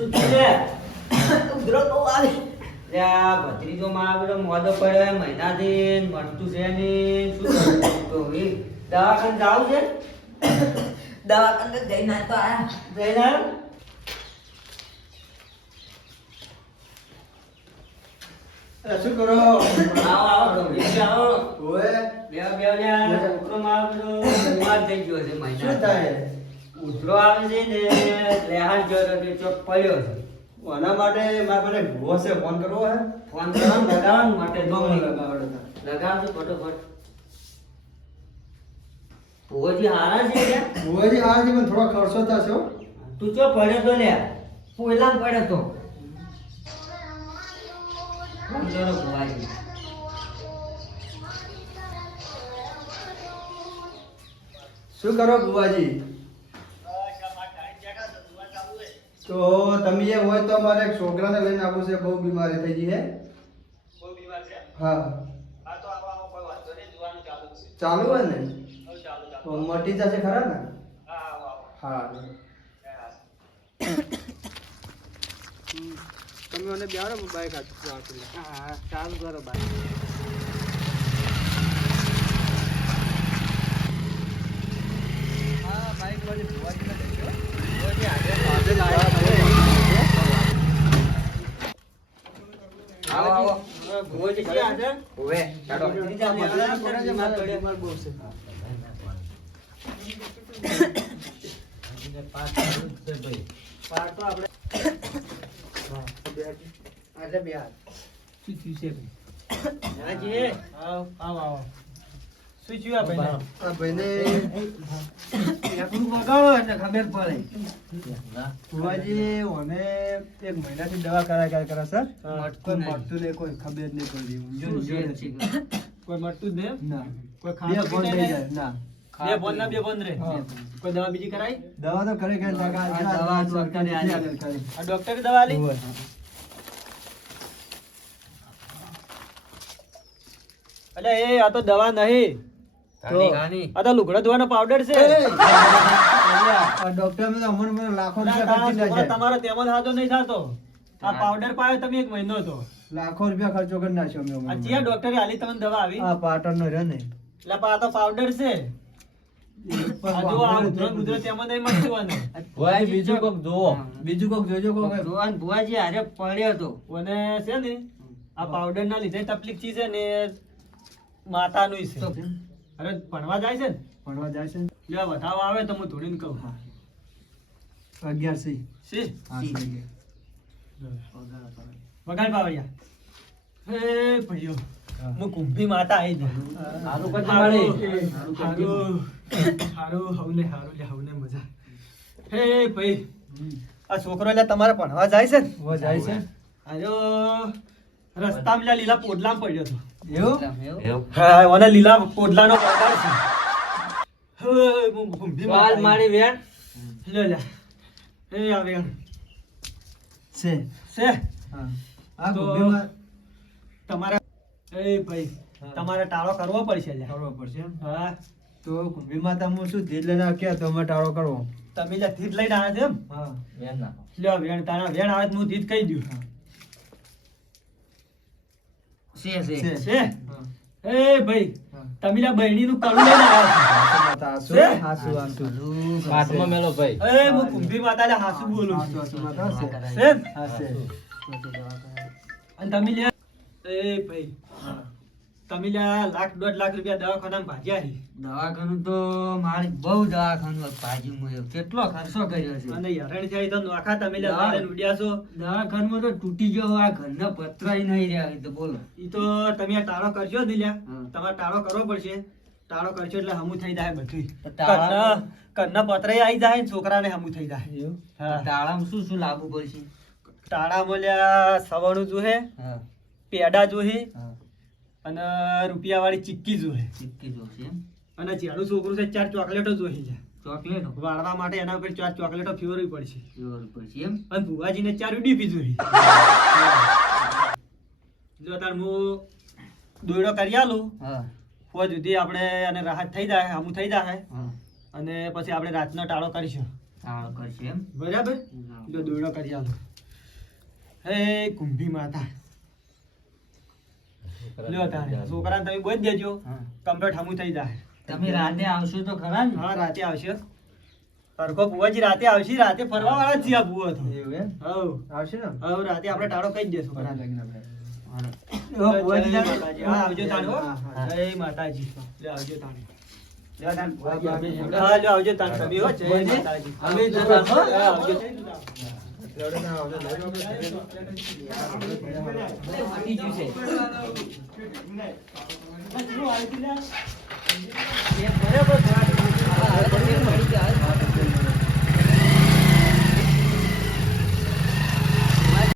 શું થયું લે? ઉધરો બહુ આવી આ ભત્રીજો મારા બેટો મોદો પડ્યો હે મહિનાથી મળતું છે નહીં. શું તો એ દવાખાને જાવું છે? દવાખાને જઈને તો આયા. જઈને આવ્યો? શું કરો? આવો આવો ડોંગરી આવો. ઓએ બે બે લ્યા છોકરો મારો બીમાર થઈ ગયો છે શું મહિના થાય? ઉધરો આવે છે ને લેહાણ ગયો ચોક પડ્યો છે. આના માટે મારા મને છે ફોન કરવો હે? ફોન કરવાનું લગાવવા માટે દો લગાવડો લગાવજો ફટોફટ. ભુવોજી હારા છે લ્યા? ભૂવાજી હારા છે પણ થોડો ખર્ચો થશે. તું ચો પડ્યો તો લે. પોયલામ પડ્યો તો. ભુવાજી શું કરો ભૂવાજી? તો તમે એ હોય તો અમારે એક છોકરાને લઈને આવવું છે બહુ બીમારી થઈ ગઈ હે. હા. ચાલુ હોય ને? તો મટી જશે ખરા ને? હા તમે મને બેહાડો બાઈક હાથ હા ચાલુ કરો ભાઈ હા બાઈક વાળી ભૂવાજીને લઈ ભુવોજી હાજર આજે લાયા આવો આવો. ભુવોજી છે હાજર હોવે બીજા લેવાના છે, બીમાર પડ્યા. પાર તો આપણે આજે બે હાથ. શું થયું છે ભાઈ? આવો આવ આવ આવ. શું થયું આ ભાઈને. આ ભાઈને એકલું બગાડો એટલે ખબર પડે. ભુવાજી મને એક મહિનાથી દવા કરાય કરાય કરે સર મળતું કોઈ નહીં. કોઈ ખબર નહીં પડી કોઈ મળતું જ. નહીં? ના. કોઈ બે ખાવાનું થઈ જાય. ના. બે ફોન ના બે ફોન રે. કોઈ દવા બીજી કરાઈ દવા તો કરે કે દવા ડોક્ટરે આલી. આ ડોક્ટરે દવા આલી? અલે એ આ તો દવા નહીં. આ તો લુગડા ધોવાનો પાવડર છે. ડોક્ટર મેં તો મને લાખો રૂપિયા ખર્ચી નાખ્યા તમારો તેમ જ હાથો નહીં થતો. આ પાવડર પાયો તમે એક મહિનો તો. લાખો રૂપિયા ખર્ચો કરી નાખ્યો મેં આ અમને. ડોક્ટરે આલી તમને દવા આવી આ પાટણ નો રહ્યો ને. એટલે આ તો પાવડર છે. આ જો આ ઉધરો ને ઉધરો તેમાં નહીં બીજું કોક જોવો બીજું કોક જોજો કોક. ભુવાજી હારે પડ્યો હતો અને છે ને આ પાવડર ના લીધે તકલીફ છે ને માતાનું છે. અરે ભણવા જાય છે ને? ભણવા જાય છે જો વધાવો આવે તો હું ધોડીને કહું. અગિયાર સી. સી? હા સી વગાડ પાવડિયા. હે ભાઈઓ હું. કુંભી માતા આવી જા હારું કરજે માળી. હારું હારું હવને હારું લે હવને મજા. હે ભાઈ આ છોકરો એટલે તમારે ભણવા જાય છે ને? જાય છે? આજો રસ્તામાં લ્યા લીલા પોડલામાં પડ્યો હતો. એવું? હા ઓને લીલા પોડલાનો પ્રકાર છે. કુંભી માતા આઈ. વેણ? લે લે. એ આ વેણ. છે. છે? હા. તમારે એ ભાઈ તમારે ટાળો કરવો પડશે લે કરવો પડશે એમ. હા. તો ગુબ્બી માતા હું શું ધીર લઈને આવ્યો તો અમે ટાળો કરવો? તમે લ્યા ધીર લઈને આવ્યા છે એમ? હા. લ્યો વેણ તારા વેણ આવે હું ધીત કહી દઉં. છે છે. છે એ ભાઈ. તમે કડું લઈને આવ્યા માતા આસુ છે? આસુ આસુ મેલો ભાઈ. એ હું કુંભી માતા લ્યા હાસુ. બોલું આસુ છું માતા છે છે અને તમે લ્યા એ ભાઈ. તમે લાખ દોઢ લાખ રૂપિયા દવાખાનામાં ભાજ્યા છે? દવાખાનું તો મારી બહુ દવાખાનું ભાજ્યું મુયો કેટલો ખર્ચો કર્યો છે? અને હરણ થાય તો નોખા તમે હા. ઉડ્યા છો? દવાખાનું તો તૂટી ગયો આ ઘરના પતરાય નહીં રહ્યા તો બોલો. એ તો તમે ટાળો કરશો જ લ્યા. તમારે ટાળો કરવો પડશે. ટાળો કરશો એટલે હમું થઈ જાય બધું કરના પતરાય આવી જાય ને છોકરાને હમું થઈ જાય. ટાળામાં હા. શું શું લાગુ પડશે? ટાળા બોલ્યા સવાણું જોહે પેડા જોહે હા. અને રૂપિયા વાળી ચીક્કી જોઈએ ચિક્કી જોશે અને જેનું છોકરું છે ચાર ચોકલેટો જોઈએ છે ચોકલેટ? વાળવા માટે એના ઉપર ચાર ચોકલેટો ફેરવવી પડશે. પ્યોર પડશે એમ? અને ભુવાજીને ચાર ડીપી જોઈએ જો તાર હું દોયડો કરી આલું. હા. ફોજ સુધી આપણે અને રાહત થઈ જાય હમું થઈ જાય અને પછી આપણે રાતનો ટાળો કરીશું. ટાળો કરશે એમ? બરાબર? જો દોયડો કરી આલું. હે કુંભી માતા. લ્યો તારે છોકરાને તમે બોજ દેજો. કમ્પ્લેટ હમું થઈ જાય. તમે રાતે આવશો તો ખરા ને? હા રાતે આવશો. સરખો બુવાજી રાતે આવશે રાતે ફરવા વાળા જ છીએ આ બુવો તો. એવું એમ? હવ. આવશે ને? હવ રાતે આપણે ટાળો કહી દેશું બરાબર લગીને આપણે. આવજો તાણે. જય માતાજી. આવજો તાણે. આવજો તાણ. તમે હો જય માતાજી. આવજો. છે.